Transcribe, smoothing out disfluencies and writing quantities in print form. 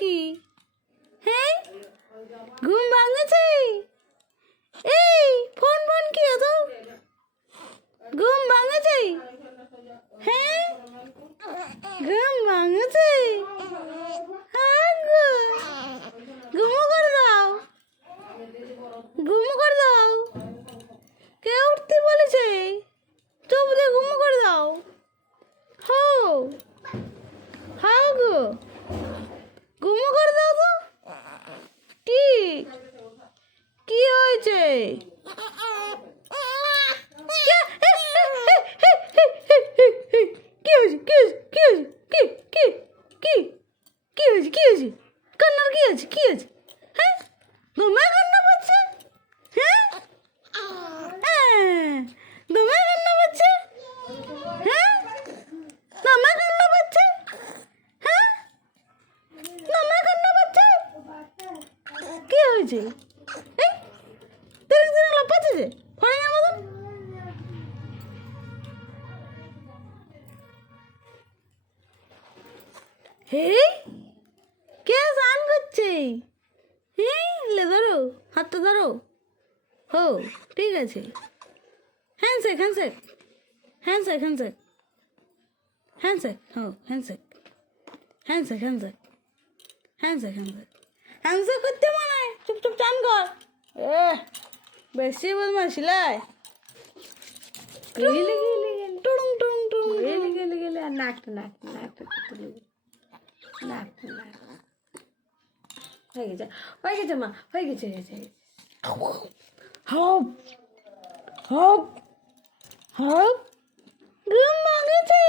কি? হ্যাঁ, ঘুম ভাঙেছে? এই ফোন ফোন কি হতো? ঘুম ভাঙেছে? হ্যাঁ, ঘুম ভাঙেছে? হ্যাঁ গো, ঘুমো করে দাও, ঘুমো করে দাও। কে উঠতে বলেছে? চুপ দিয়ে ঘুমো করে দাও। হও হাও গো, ঘুমো করে দাও তো। কি কি হয়েছে? কি হয়েছে? কি হয়েছে? কি হয়েছে? কি কি কি কি হয়েছে? কি হয়েছে? কান্নার কি হয়েছে? কি হয়েছে? হ্যাঁ, ঘুমায় কান্না পাচ্ছে? হ্যাঁ, ঘুমায় কান্না পাচ্ছে? হ্যাঁ, ঘুমায় কান্না পাচ্ছে? হ্যাঁ, ঘুমায় কান্না পাচ্ছে? কি হয়েছে? এই তিরিশ দিন হলো পাচ্ছে ফড়িংয়ের মতন। হে, কে স্নান করছে? হ্যাঁ, লে ধরো, হাতটা ধরো। হো, ঠিক আছে। Handshake handshake handshake handshake handshake, হো handshake handshake handshake handshake handshake handshake করতে মানায়, চুপচাপ চান কর। এ বেশি বদমাশি লাই। গেলে গেলে গেলে টুড়ুং টুড়ুং টুড়ুং গেলে গেলে গেলে আর নাকটা নাকটা নাকটা তুলে নাকটা নাক হয়ে গেছে মা, হয়ে গেছে হয়ে গেছে হপ হপ হপ, ঘুম ভাঙেছে?